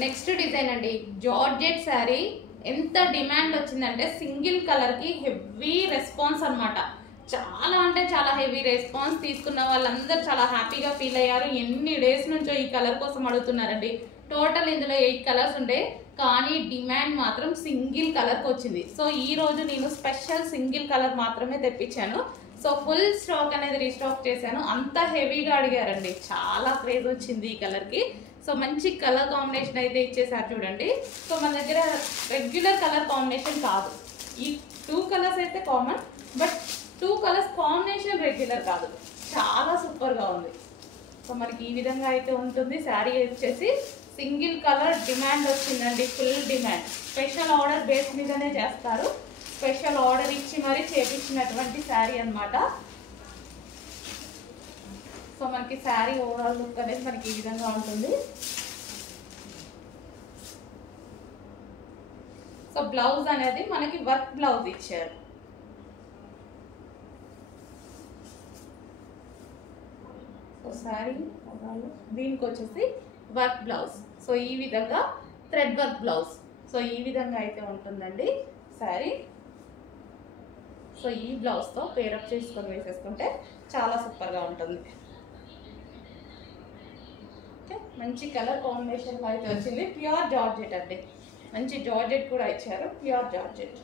Next design అండి, georgette sari. ఎంత demand వచ్చిందంటే సింగిల్ కలర్ కి హెవీ రెస్పాన్స్ అన్నమాట. చాలా అంటే చాలా హెవీ రెస్పాన్స్. తీసుకున్న వాళ్ళందరూ చాలా హ్యాపీగా ఫీల్ అయ్యారు. ఎన్ని డేస్ నుంచో ఈ కలర్ కోసం అడుగుతున్నారండి. టోటల్ ఇందులో 8 కలర్స్ ఉంటాయి, కానీ డిమాండ్ మాత్రం సింగిల్ కలర్కి వచ్చింది. సో ఈ రోజు నేను స్పెషల్ సింగిల్ కలర్ మాత్రమే తెప్పించాను. సో ఫుల్ స్టాక్ అనేది రీస్టాక్ చేశాను. అంత హెవీగా అడిగారండి, చాలా క్రేజ్ వచ్చింది ఈ కలర్కి. సో మంచి కలర్ కాంబినేషన్ అయితే ఇచ్చేసారు చూడండి. సో మన దగ్గర రెగ్యులర్ కలర్ కాంబినేషన్ కాదు, ఈ 2 కలర్స్ అయితే common, but 2 colours combination regular కాదు. చాలా సూపర్గా ఉంది. సో మనకి ఈ విధంగా అయితే ఉంటుంది. శారీ వచ్చేసి సింగిల్ కలర్ డిమాండ్ వచ్చిందండి, full demand. Special order base మీదనే చేస్తారు. స్పెషల్ ఆర్డర్ ఇచ్చి మరీ చేపించినటువంటి శారీ అన్నమాట. సో మనకి శారీ ఓవరాల్ లుక్ అనేది మనకి ఈ విధంగా ఉంటుంది. సో బ్లౌజ్ అనేది మనకి వర్క్ బ్లౌజ్ ఇచ్చారు. సో శారీ ఓవరాల్ దీనికి వచ్చేసి వర్క్ బ్లౌజ్. సో ఈ విధంగా థ్రెడ్ వర్క్ బ్లౌజ్. సో ఈ విధంగా అయితే ఉంటుందండి శారీ. సో ఈ బ్లౌజ్తో పేరప్ చేసుకొని వేసేసుకుంటే చాలా సూపర్గా ఉంటుంది. మంచి కలర్ కాంబినేషన్ అయితే వచ్చింది. ప్యూర్ జార్జెట్ అండి, మంచి జార్జెట్ కూడా ఇచ్చారు, ప్యూర్ జార్జెట్.